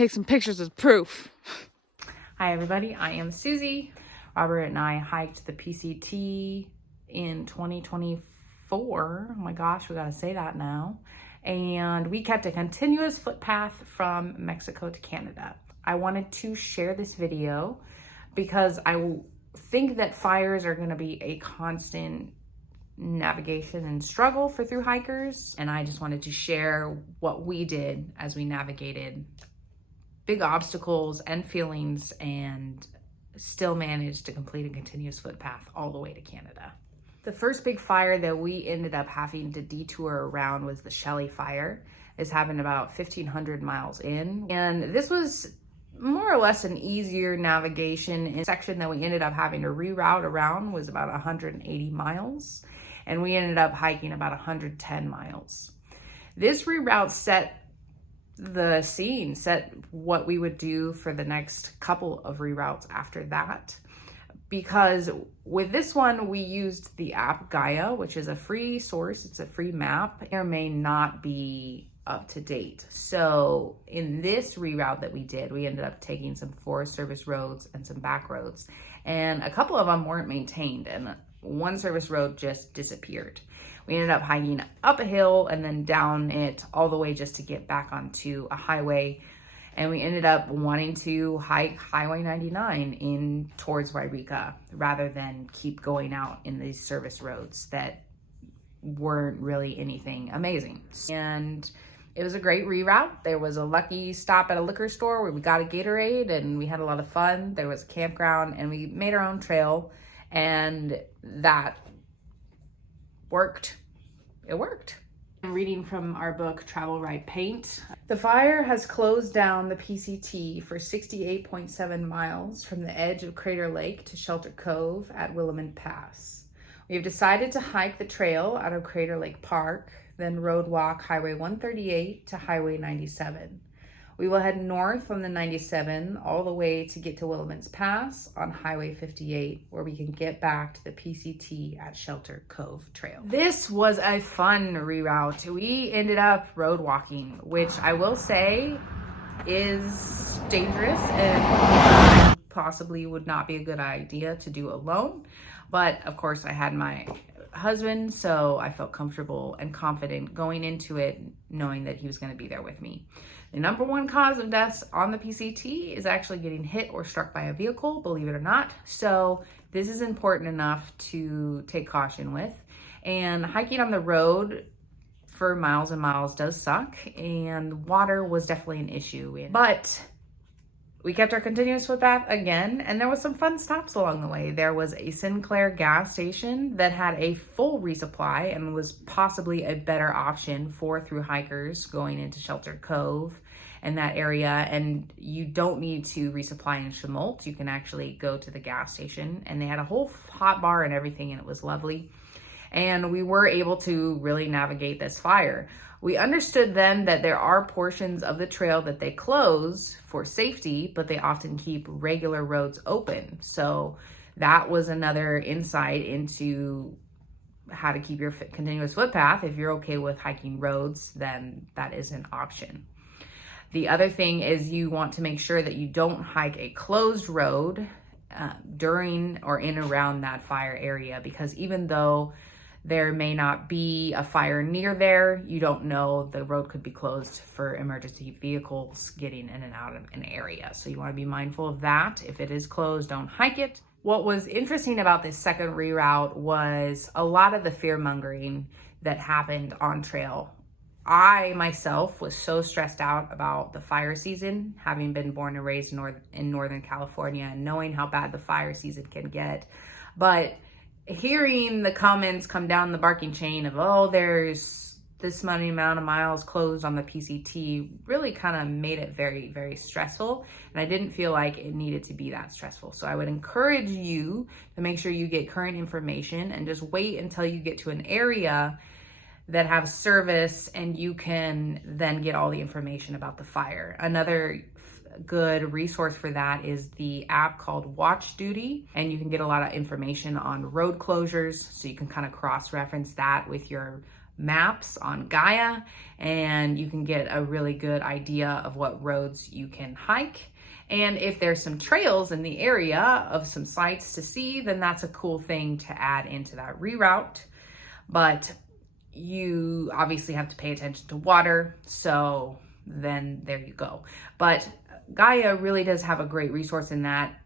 Take some pictures as proof. Hi everybody, I am Susie. Robert and I hiked the PCT in 2024. Oh my gosh, we gotta say that now. And we kept a continuous footpath from Mexico to Canada. I wanted to share this video because I think that fires are gonna be a constant navigation and struggle for thru hikers. And I just wanted to share what we did as we navigated big obstacles and feelings and still managed to complete a continuous footpath all the way to Canada. The first big fire that we ended up having to detour around was the Shelly fire. This happened about 1,500 miles in. And this was more or less an easier navigation. In the section that we ended up having to reroute around was about 180 miles. And we ended up hiking about 110 miles. This reroute set the scene, set what we would do for the next couple of reroutes after that. Because with this one, we used the app Gaia, which is a free source. It's a free map. It may not be up to date. So in this reroute that we did, we ended up taking some Forest Service roads and some back roads. And a couple of them weren't maintained, and one service road just disappeared. We ended up hiking up a hill and then down it all the way just to get back onto a highway. And we ended up wanting to hike Highway 99 in towards Wairika rather than keep going out in these service roads that weren't really anything amazing. And it was a great reroute. There was a lucky stop at a liquor store where we got a Gatorade and we had a lot of fun. There was a campground and we made our own trail, and that worked. It worked. I'm reading from our book, TravelWritePaint. The fire has closed down the PCT for 68.7 miles from the edge of Crater Lake to Shelter Cove at Willamette Pass. We have decided to hike the trail out of Crater Lake Park, then road walk Highway 138 to Highway 97. We will head north on the 97 all the way to get to Willamette Pass on Highway 58, where we can get back to the PCT at Shelter Cove Trail. This was a fun reroute. We ended up road walking, which I will say is dangerous and possibly would not be a good idea to do alone. But of course I had my husband, so I felt comfortable and confident going into it, knowing that he was going to be there with me. The number one cause of deaths on the PCT is actually getting hit or struck by a vehicle, believe it or not. So this is important enough to take caution with. And hiking on the road for miles and miles does suck, and water was definitely an issue. But we kept our continuous footpath again, and there was some fun stops along the way. There was a Sinclair gas station that had a full resupply and was possibly a better option for thru hikers going into Shelter Cove and that area. And you don't need to resupply in Chemult. You can actually go to the gas station, and they had a whole hot bar and everything, and it was lovely. And we were able to really navigate this fire. We understood then that there are portions of the trail that they close for safety, but they often keep regular roads open. So that was another insight into how to keep your continuous footpath. If you're okay with hiking roads, then that is an option. The other thing is you want to make sure that you don't hike a closed road during or in around that fire area, because even though there may not be a fire near there, you don't know, the road could be closed for emergency vehicles getting in and out of an area. So you want to be mindful of that. If it is closed, don't hike it. What was interesting about this second reroute was a lot of the fear mongering that happened on trail. I myself was so stressed out about the fire season, having been born and raised in Northern California and knowing how bad the fire season can get. But hearing the comments come down the barking chain of, oh, there's this many amount of miles closed on the PCT, really kind of made it very, very stressful. And I didn't feel like it needed to be that stressful. So I would encourage you to make sure you get current information and just wait until you get to an area that have service and you can then get all the information about the fire. Another good resource for that is the app called Watch Duty, and you can get a lot of information on road closures, so you can kind of cross-reference that with your maps on Gaia, and you can get a really good idea of what roads you can hike. And if there's some trails in the area of some sites to see, then that's a cool thing to add into that reroute. But you obviously have to pay attention to water, so then there you go. But Gaia really does have a great resource in that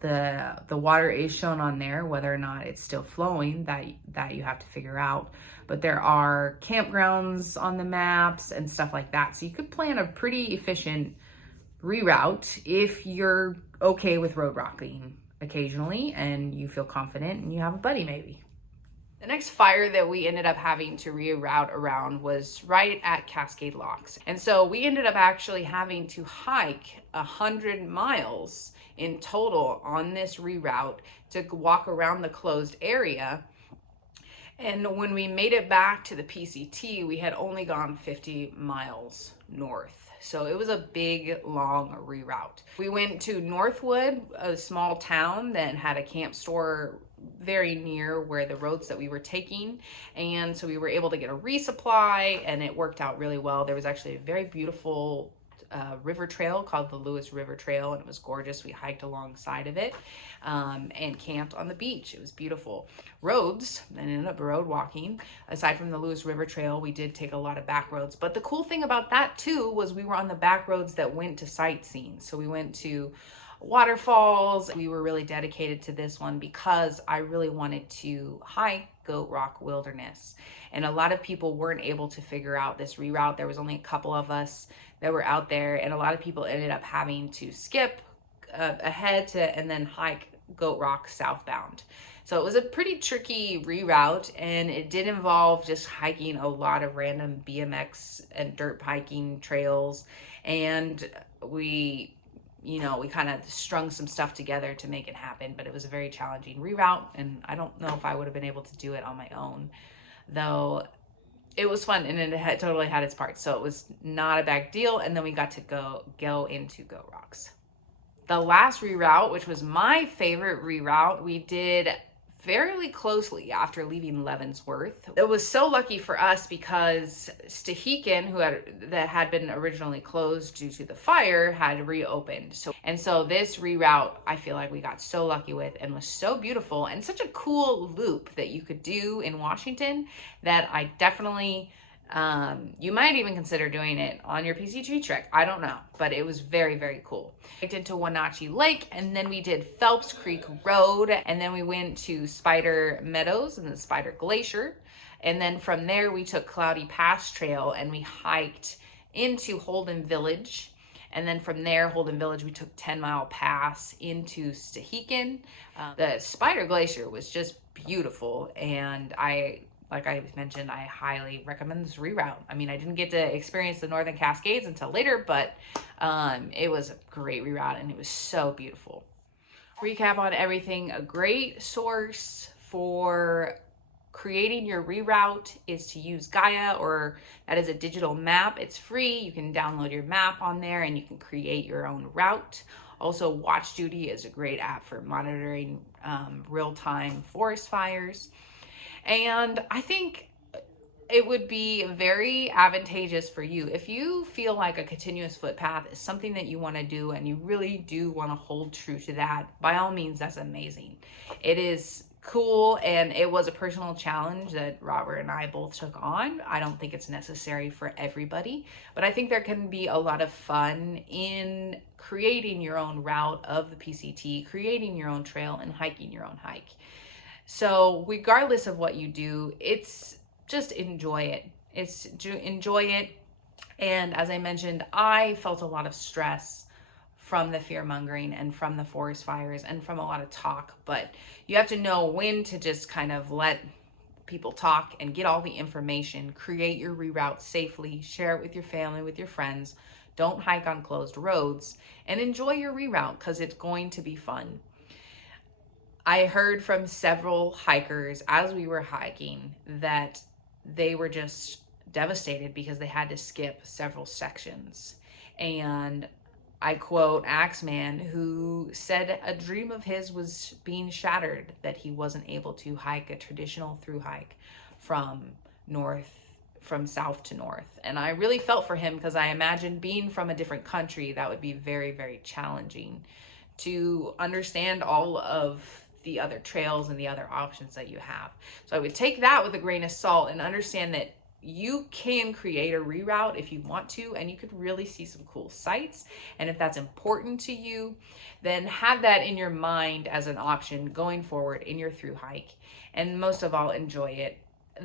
the water is shown on there, whether or not it's still flowing, that you have to figure out. But there are campgrounds on the maps and stuff like that. So you could plan a pretty efficient reroute if you're okay with road rocking occasionally and you feel confident and you have a buddy maybe. The next fire that we ended up having to reroute around was right at Cascade Locks. And so we ended up actually having to hike 100 miles in total on this reroute to walk around the closed area. And when we made it back to the PCT, we had only gone 50 miles north. So it was a big, long reroute. We went to Northwood, a small town that had a camp store very near where the roads that we were taking. And so we were able to get a resupply, and it worked out really well. There was actually a very beautiful river trail called the Lewis River Trail, and it was gorgeous. We hiked alongside of it and camped on the beach. It was beautiful. Roads, and ended up road walking. Aside from the Lewis River Trail, we did take a lot of back roads. But the cool thing about that too was we were on the back roads that went to sightseeing. So we went to waterfalls. We were really dedicated to this one because I really wanted to hike Goat Rock Wilderness. And a lot of people weren't able to figure out this reroute. There was only a couple of us that were out there, and a lot of people ended up having to skip ahead to and then hike Goat Rock southbound. So it was a pretty tricky reroute, and it did involve just hiking a lot of random BMX and dirt hiking trails. And we kind of strung some stuff together to make it happen, but it was a very challenging reroute, and I don't know if I would have been able to do it on my own, though it was fun, and it totally had its parts, so it was not a big deal. And then we got to go into Goat Rocks. The last reroute, which was my favorite reroute, we did fairly closely after leaving Leavenworth. It was so lucky for us because Thruhiking, that had been originally closed due to the fire, had reopened. So this reroute, I feel like we got so lucky with, and was so beautiful and such a cool loop that you could do in Washington that I definitely, you might even consider doing it on your PCT trek. I don't know, but it was very, very cool. We went into Wenatchee Lake, and then we did Phelps Creek Road, and then we went to Spider Meadows and the Spider Glacier. And then from there, we took Cloudy Pass Trail and we hiked into Holden Village. And then from there, Holden Village, we took 10 Mile Pass into Thruhiking. The Spider Glacier was just beautiful, and like I mentioned, I highly recommend this reroute. I mean, I didn't get to experience the Northern Cascades until later, but it was a great reroute, and it was so beautiful. Recap on everything: a great source for creating your reroute is to use Gaia, or that is a digital map. It's free. You can download your map on there, and you can create your own route. Also, Watch Duty is a great app for monitoring real-time forest fires. And I think it would be very advantageous for you if you feel like a continuous footpath is something that you want to do, and you really do want to hold true to that. By all means, that's amazing. It is cool, and it was a personal challenge that Robert and I both took on. I don't think it's necessary for everybody, but I think there can be a lot of fun in creating your own route of the PCT, creating your own trail, and hiking your own hike. So regardless of what you do, it's just enjoy it. Enjoy it. And as I mentioned, I felt a lot of stress from the fear mongering and from the forest fires and from a lot of talk, but you have to know when to just kind of let people talk and get all the information, create your reroute safely, share it with your family, with your friends. Don't hike on closed roads, and enjoy your reroute because it's going to be fun. I heard from several hikers as we were hiking that they were just devastated because they had to skip several sections. And I quote Axeman, who said a dream of his was being shattered, that he wasn't able to hike a traditional thru hike from North from south to north. And I really felt for him because I imagined being from a different country, that would be very, very challenging to understand all of the other trails and the other options that you have. So I would take that with a grain of salt and understand that you can create a reroute if you want to, and you could really see some cool sights. And if that's important to you, then have that in your mind as an option going forward in your through hike. And most of all, enjoy it.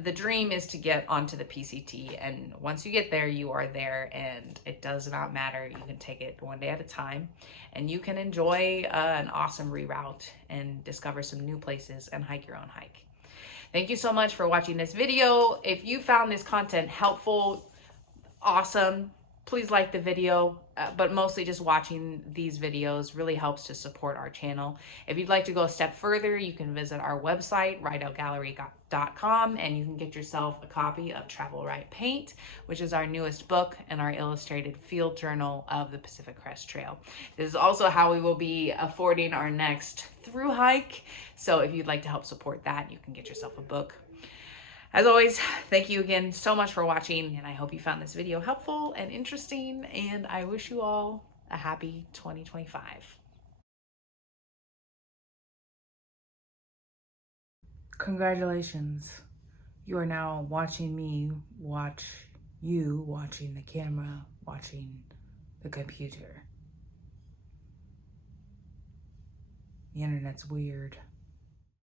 The dream is to get onto the PCT, and once you get there, you are there, and it does not matter. You can take it one day at a time, and you can enjoy an awesome reroute and discover some new places and hike your own hike. Thank you so much for watching this video. If you found this content helpful, awesome, please like the video, but mostly just watching these videos really helps to support our channel. If you'd like to go a step further, you can visit our website, ridelgallery.com, and you can get yourself a copy of TravelWritePaint, which is our newest book and our illustrated field journal of the Pacific Crest Trail. This is also how we will be affording our next through hike. So if you'd like to help support that, you can get yourself a book. As always, thank you again so much for watching, and I hope you found this video helpful and interesting, and I wish you all a happy 2025. Congratulations. You are now watching me watch you, watching the camera, watching the computer. The internet's weird.